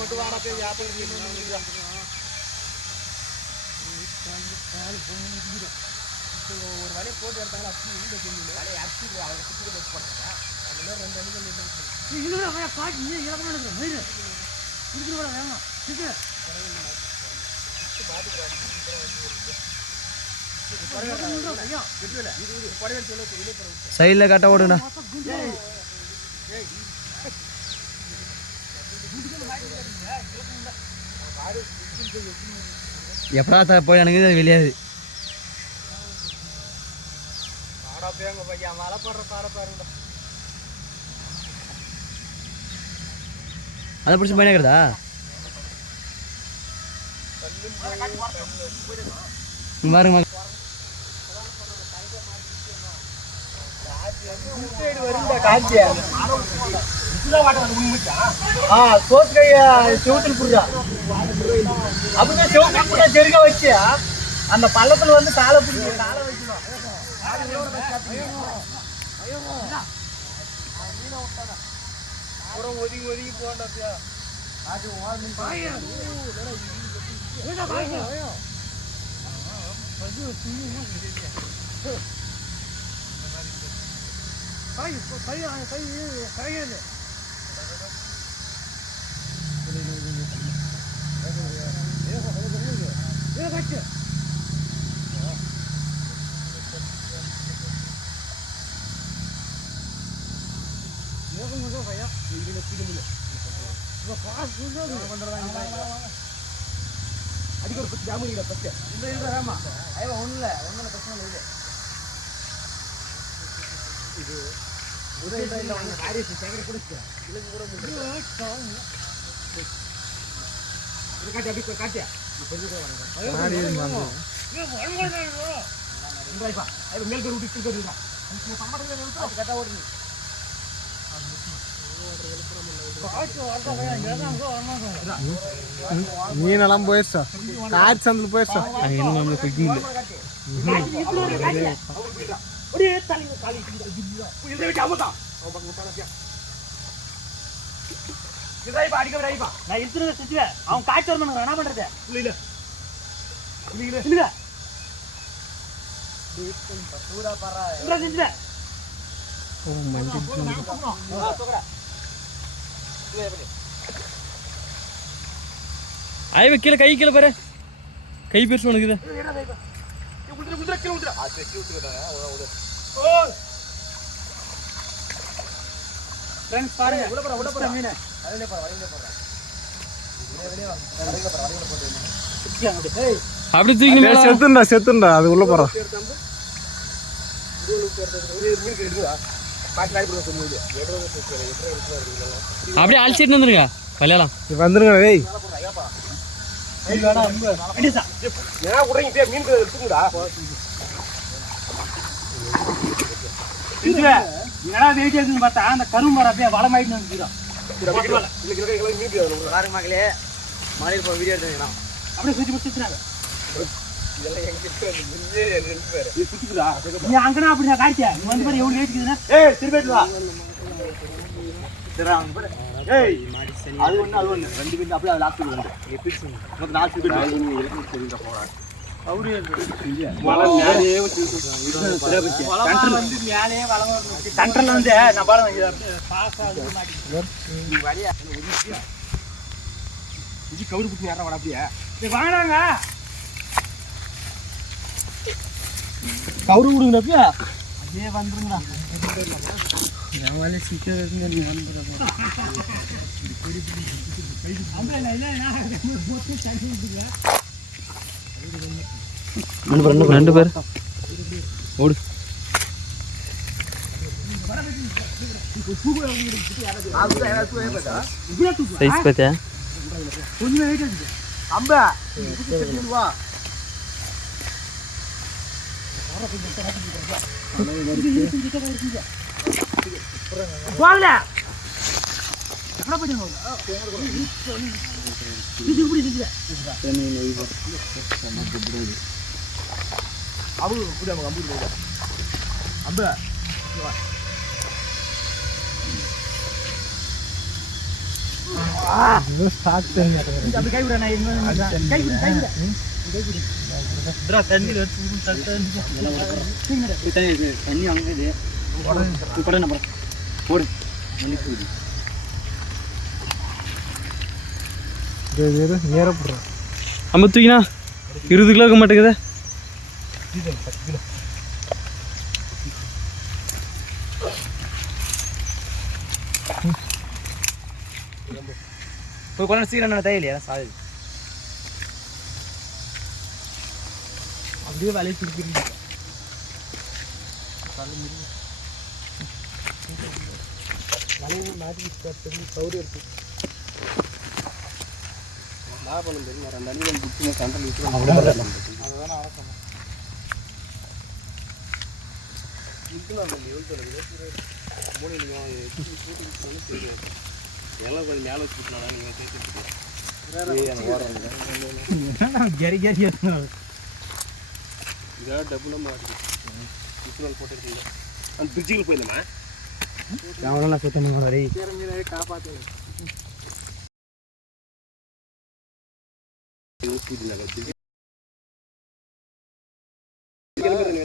மட்டும் வாடகை வியாபாரம் ஒரு வலையை போட்டு எடுத்தாங்க அப்படி இந்த வலையை அரிசி அவங்க சுற்றி வச்சு போட்டாங்க அந்த மாதிரி 2 அணிகள் காட்டி இலக்கமாக எடுக்கிறேன் மயிறு இருக்கிற கூட வேணும் சைடில் கட்ட ஓடுண்ணா எப்படா போய் எனக்கு வெளியாது அதை பிடிச்சி பயணக்கிறதா பாருங்க செருக வச்சு அந்த பள்ளத்துல வந்து காலை பிடிச்சி காலை வைக்கணும் ஒதுங்கி ஒதுங்கி போண்டா அடிக்க ஒரு 10 ஜாமு இல்ல 10 இந்த ஆமா ஐயா ஒண்ணுல பிரச்சனை இல்ல இது உதவில இல்ல அந்த காரியத்தை சேகரி கொடுத்து இதுக்கு கூட முடியல இது காட்டி அடி காட்டியா கொஞ்சம் கூட வரங்க மாறி மாறி இந்தப்பா ஐயா மேல் கரு விட்டு கருடா அந்த சம்படத்துல நிறுத்து கட்ட ஓடுங்க மீனெல்லாம் போயிடுச்சா கார் சந்தில் போயிடுச்சா என்ன நம்மளுக்கு குக்கிங் அவன் காய்ச்சி வரணும் என்ன பண்றது ஐயா கீழே கை கீழே பாரு கை பெருசு உனக்குது அப்படி தூக்கி செத்துண்டா அது உள்ள போறான் அப்படியே அழிச்சிட்டு வந்துருங்க கல்யாணம் வந்துருங்க டேய் பார்த்தா அந்த கரும்பு அப்படியே வளமாயிட்டு மகளே மாறி வீடியோ எடுத்துக்கலாம் அப்படியே சுற்றி முடிச்சுறாங்க நீ அங்கனா அப்படி நான் காய்ச்சா நீ வந்து பாரு எவ்வளவு ஏத்துக்குதுன்னா ஏய் திருப்பி வா ஏய் அது ஒண்ணு 2 மினிட் அப்படியே லாஸ்ட் வந்து எபிக்ஸ் மொத்த 4 மினிட் சரிங்க போறாங்க அவரே வள மேலே வந்து மேலே வள வரணும் சென்டர்ல வந்து நான் பாருங்க பாஸ் ஆகுது மாட்டீங்க நீ வழியா இது கவுரு புடி நேரா வட அப்படியே டேய் வாங்கறாங்க கவுரு விடுங்க அப்படியே அதே வந்துருங்கடா நான் வாலே சீக்கிரம் இருக்குங்க நீ வந்துறா அந்த இல்ல போட்டு சான்ஸ் இருக்குங்க ரெண்டு பேர் ஓடு சைஸ் பார்த்தா கொஞ்சம் வெயிட் ஆகுது அம்பா வா போடல என்ன பண்ணுங்க இது இப்படி செஞ்சு அம்பு புடி அம்பு அம்பு வா ஸ்டார்ட் பண்ணி அப்படி கை விட நான் கை விடு தண்ணி தண்ணி வாங்குது போட நம்ம போடு நேர போடுறேன் நம்ம தூக்கினா 20 கிலோ இருக்க மாட்டேங்குது. போய் கொண்டு சீக்கிரம் தையலையா சாது அப்படியே வேலையை சுருக்கிறீங்க. சௌரியம் இருக்கு லாபம் தெரியும். 2 அணிகள் புடிச்சு கண்ட்ரோல் விட்டு அதுதான் எல்லாம் கொஞ்சம் மேலே வச்சுக்கலாம். நீங்கள் கேரி கேரி இதாக டபுளாக மாறி போட்டு அந்த பிரிட்ஜுக்கு போயிருந்தேம்மா நான் சுத்தமாக வரை காப்பாற்று கிளம்புறேன்